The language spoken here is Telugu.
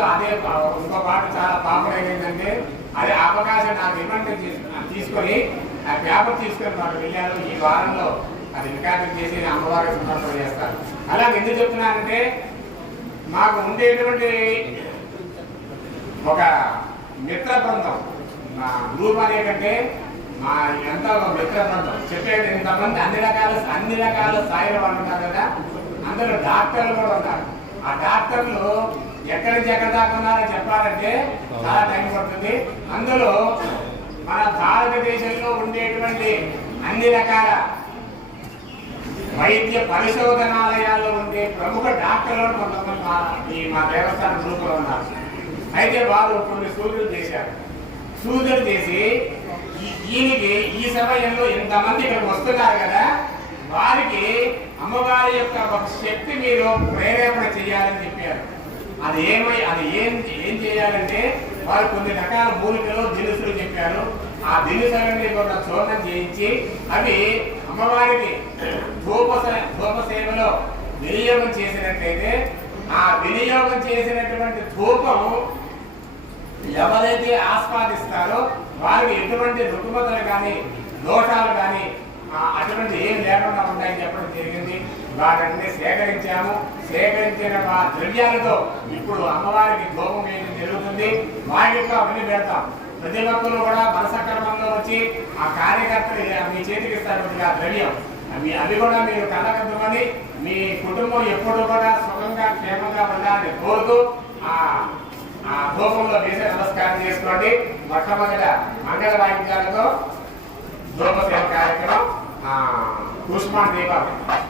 అందులో అదే ఇంకో పాట చాలా పాపులర్ ఏంటంటే అది అవకాశం నాకు ఇవ్వండి తీసుకొని ఆ పేపర్ తీసుకొని వాళ్ళు వెళ్ళారు. ఈ వారంలో అది రికార్డింగ్ చేసి అమ్మవారికి సమర్పణ చేస్తారు. అలాగే ఎందుకు చెప్తున్నానంటే మాకు ఉండేటువంటి ఒక మిత్ర బృందం, మా గ్రూప్ అనే కంటే మా ఎంత ఒక మిత్ర బృందం చెప్పేది ఇంతమంది అన్ని రకాల స్థాయిలో వాళ్ళు ఉన్నారు కదా. అందులో డాక్టర్లు కూడా ఉన్నారు. ఆ డాక్టర్లు ఎక్కడి నుంచి ఎక్కడ దాకా ఉన్నారని చెప్పాలంటే చాలా టైం పడుతుంది. అందులో మన భారతదేశంలో ఉండేటువంటి అన్ని రకాల వైద్య పరిశోధనాలయాల్లో ఉండే ప్రముఖ డాక్టర్లు కొంతమంది మా దేవస్థానం గ్రూపులో ఉన్నారు. అయితే వారు కొన్ని సూచనలు చేసి ఈయనకి ఈ సమయంలో ఇంతమంది ఇక్కడికి వస్తున్నారు కదా, వారికి అమ్మవారి యొక్క ఒక శక్తి మీరు ప్రేరేపణ చేయాలని చెప్పారు. అది ఏం చేయాలంటే వారు కొన్ని రకాల మూలికలు దినుసులు చెప్పారు. ఆ దినుసులన్నీ కూడా చూర్ణం చేయించి అవి అమ్మవారికి ధూప సేవలో వినియోగం చేసినట్లయితే ఆ వినియోగం చేసినటువంటి ధూపం ఎవరైతే ఆస్వాదిస్తారో వారికి ఎటువంటి రుగ్మతలు కానీ దోషాలు కానీ అటువంటి ఏం లేకుండా ఉంటాయని చెప్పడం జరిగింది. వాటిని సేకరించాము. సేకరించిన ద్రవ్యాలతో ఇప్పుడు అమ్మవారికి ధూపం వేయడం జరుగుతుంది. వాటి యొక్క అవన్నీ పెడతాం. ప్రతి ఒక్కరు కూడా మనసక్రమంలో వచ్చి ఆ కార్యకర్తలు మీ చేతికి ఇస్తారు ఆ ద్రవ్యం. అవి కూడా మీరు కళ్ళకద్దుకొని మీ కుటుంబం ఎప్పుడు కూడా సుఖంగా క్షేమంగా ఉండాలని కోరుతూ ఆ ధూపంలో వేసే నమస్కారం చేసుకోండి. మొట్టమొదట మంగళ వాయిద్యాలతో ధూప సేవ కార్యక్రమం పుష్పాన్ని దీపావళి